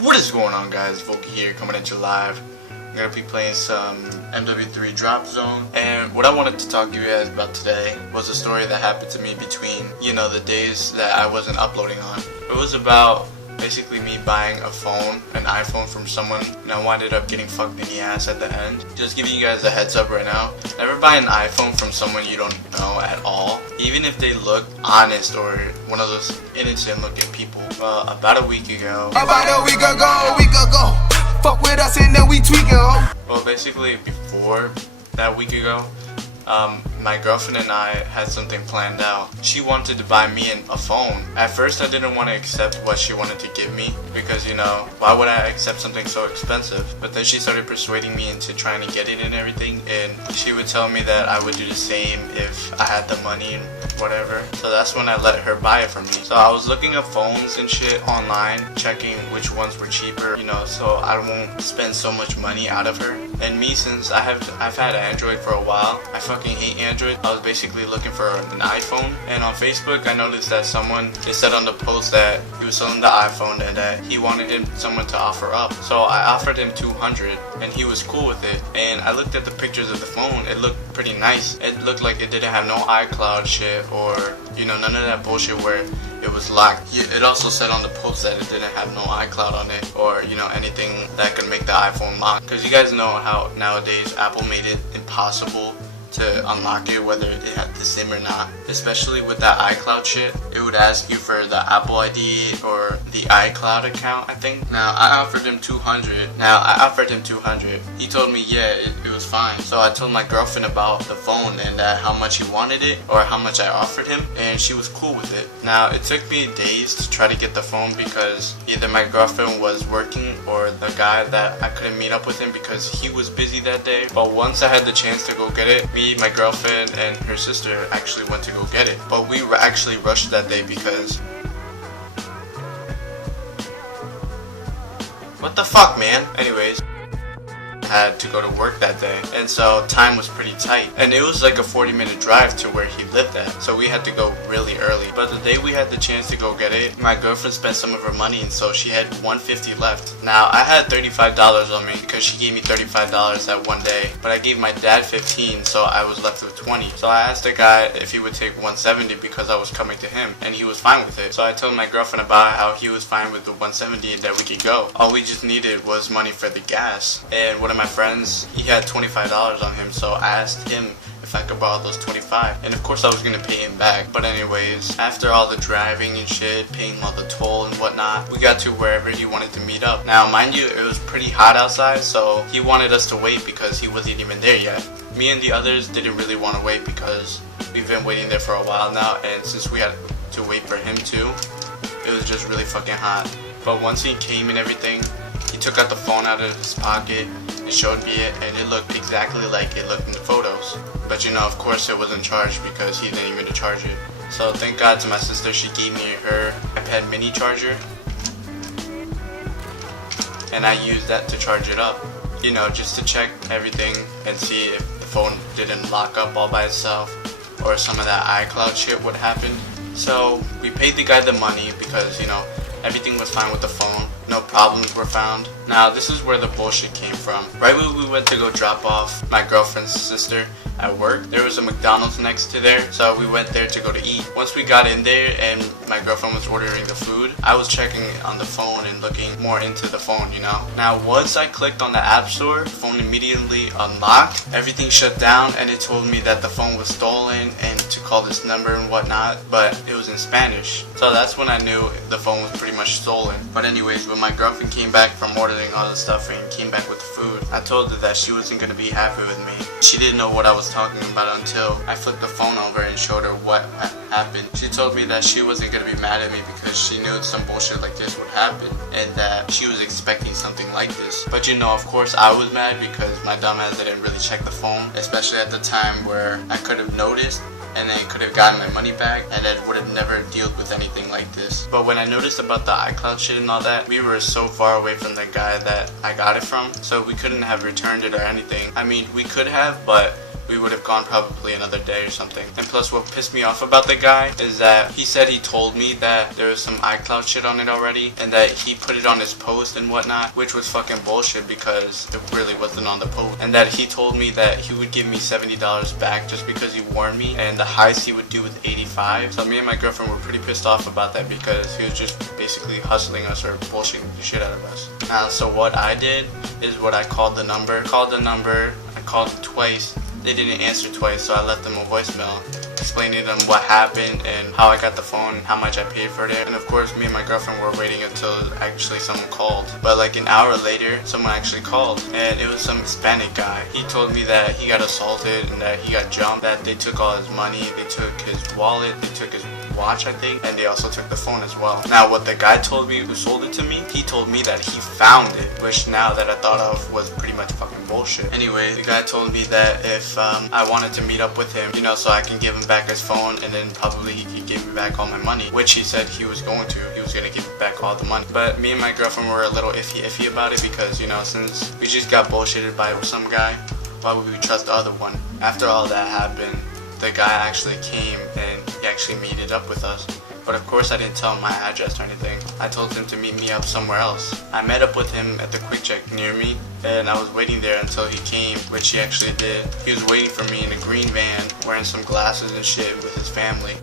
What is going on, guys? Vohgi here, coming at you live. I'm gonna be playing some MW3 Drop Zone, and what I wanted to talk to you guys about today was a story that happened to me between, the days that I wasn't uploading on. It was about basically me buying a phone, an iPhone from someone, and I ended up getting fucked in the ass at the end. Just giving you guys a heads up right now. Never buy an iPhone from someone you don't know at all, even if they look honest or one of those innocent looking people. Well, about a week ago, fuck with us and then we tweaking, ho. Well, basically before that week ago, my girlfriend and I had something planned out. She wanted to buy me a phone. At first I didn't want to accept what she wanted to give me because, why would I accept something so expensive? But then she started persuading me into trying to get it and everything, and she would tell me that I would do the same if I had the money and whatever. So that's when I let her buy it for me. So I was looking up phones and shit online, checking which ones were cheaper, so I won't spend so much money out of her. And me, since I've had Android for a while, I fucking hate Android. I was basically looking for an iPhone, and on Facebook I noticed that someone said on the post that he was selling the iPhone and that he wanted someone to offer up. So I offered him $200 and he was cool with it. And I looked at the pictures of the phone. It looked pretty nice. It looked like it didn't have no iCloud shit or none of that bullshit where it was locked. It also said on the post that it didn't have no iCloud on it or anything that could make the iPhone lock, because you guys know how nowadays Apple made it impossible to unlock it whether it had the SIM or not. Especially with that iCloud shit, it would ask you for the Apple ID or the iCloud account, I think. Now I offered him $200. He told me it was fine. So I told my girlfriend about the phone and how much he wanted it or how much I offered him, and she was cool with it. Now it took me days to try to get the phone because either my girlfriend was working or the guy that I couldn't meet up with him because he was busy that day. But once I had the chance to go get it, me, my girlfriend, and her sister actually went to go get it. But we actually rushed that day because... What the fuck, man? Anyways, had to go to work that day, and so time was pretty tight, and it was like a 40-minute drive to where he lived at, so we had to go really early. But the day we had the chance to go get it, my girlfriend spent some of her money, and so she had $150 left. Now I had $35 on me because she gave me $35 that one day, but I gave my dad $15, so I was left with $20. So I asked the guy if he would take $170 because I was coming to him, and he was fine with it. So I told my girlfriend about how he was fine with the $170 and that we could go. All we just needed was money for the gas, and one of my friends, he had $25 on him, so I asked him if I could borrow those $25, and of course I was gonna pay him back. But anyways, after all the driving and shit, paying all the toll and whatnot, we got to wherever he wanted to meet up. Now mind you, it was pretty hot outside, so he wanted us to wait because he wasn't even there yet. Me and the others didn't really want to wait because we've been waiting there for a while now, and since we had to wait for him too, it was just really fucking hot. But once he came and everything, he took out the phone out of his pocket and showed me it, and it looked exactly like it looked in the photos. But of course it wasn't charged because he didn't even charge it. So thank God to my sister, she gave me her iPad mini charger, and I used that to charge it up, just to check everything and see if the phone didn't lock up all by itself or some of that iCloud shit would happen. So we paid the guy the money because everything was fine with the phone. No problems were found. Now this is where the bullshit came from. Right when we went to go drop off my girlfriend's sister at work, there was a McDonald's next to there, so we went there to go to eat. Once we got in there and my girlfriend was ordering the food, I was checking on the phone and looking more into the phone, Now once I clicked on the app store, the phone immediately unlocked, everything shut down, and it told me that the phone was stolen and to call this number and whatnot, but it was in Spanish. So that's when I knew the phone was pretty much stolen. But anyways, when my girlfriend came back from ordering all the stuff and came back with the food, I told her that she wasn't going to be happy with me. She didn't know what I was talking about until I flipped the phone over and showed her what happened. She told me that she wasn't going to be mad at me because she knew some bullshit like this would happen and that she was expecting something like this. But of course I was mad because my dumbass didn't really check the phone, especially at the time where I could have noticed and then could have gotten my money back, and then would have never dealt with anything like this. But when I noticed about the iCloud shit and all that, we were so far away from the guy that I got it from, so we couldn't have returned it or anything. I mean, we could have, but we would have gone probably another day or something. And plus, what pissed me off about the guy is that he said he told me that there was some iCloud shit on it already, and that he put it on his post and whatnot, which was fucking bullshit because it really wasn't on the post. And that he told me that he would give me $70 back just because he warned me, and the highest he would do with 85. So me and my girlfriend were pretty pissed off about that because he was just basically hustling us or bullshitting the shit out of us. Now, so what I did is what I called the number. I called it twice. They didn't answer twice, so I left them a voicemail explaining to them what happened and how I got the phone, how much I paid for it. And of course, me and my girlfriend were waiting until actually someone called. But like an hour later, someone actually called, and it was some Hispanic guy. He told me that he got assaulted and that he got jumped, that they took all his money, they took his wallet, they took his watch, I think, and they also took the phone as well. Now, what the guy told me who sold it to me, he told me that he found it, which now that I thought of was pretty much fucking bullshit. Anyway, the guy told me that if I wanted to meet up with him, you know, so I can give him back his phone, and then probably he could give me back all my money, which he said he was going to. He was going to give me back all the money. But me and my girlfriend were a little iffy about it because, you know, since we just got bullshitted by some guy, why would we trust the other one? After all that happened, the guy actually came and he actually meted up with us. But of course I didn't tell him my address or anything. I told him to meet me up somewhere else. I met up with him at the Quick Check near me, and I was waiting there until he came, which he actually did. He was waiting for me in a green van, wearing some glasses and shit with his family.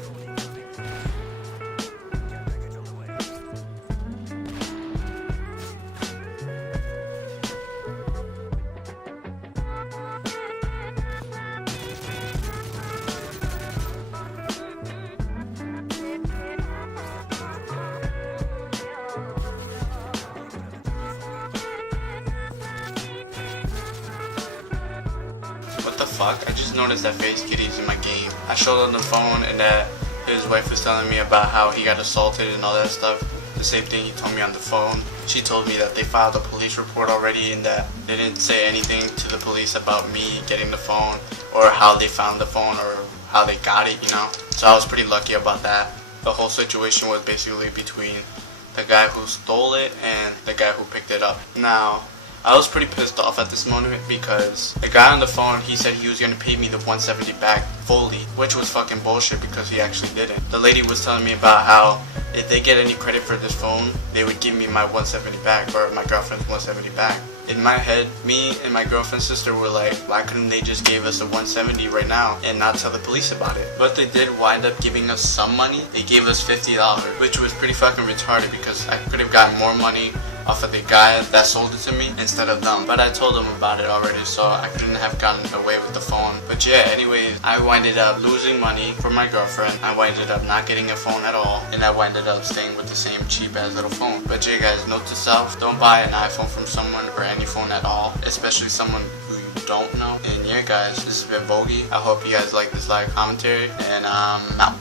What the fuck? I just noticed that Faze Kitty's in my game. I showed on the phone and that his wife was telling me about how he got assaulted and all that stuff. The same thing he told me on the phone. She told me that they filed a police report already and that they didn't say anything to the police about me getting the phone or how they found the phone or how they got it, you know? So I was pretty lucky about that. The whole situation was basically between the guy who stole it and the guy who picked it up. Now, I was pretty pissed off at this moment because the guy on the phone, he said he was going to pay me the $170 back fully, which was fucking bullshit because he actually didn't. The lady was telling me about how if they get any credit for this phone, they would give me my $170 back or my girlfriend's $170 back. In my head, me and my girlfriend's sister were like, why couldn't they just give us the $170 right now and not tell the police about it? But they did wind up giving us some money. They gave us $50, which was pretty fucking retarded because I could have gotten more money off of the guy that sold it to me instead of them. But I told them about it already, so I couldn't have gotten away with the phone. But yeah, anyways, I winded up losing money for my girlfriend. I winded up not getting a phone at all, and I winded up staying with the same cheap ass little phone. But yeah guys, note to self, don't buy an iPhone from someone or any phone at all, especially someone who you don't know. And yeah guys, this has been Vohgi. I hope you guys like this live commentary, and I'm out.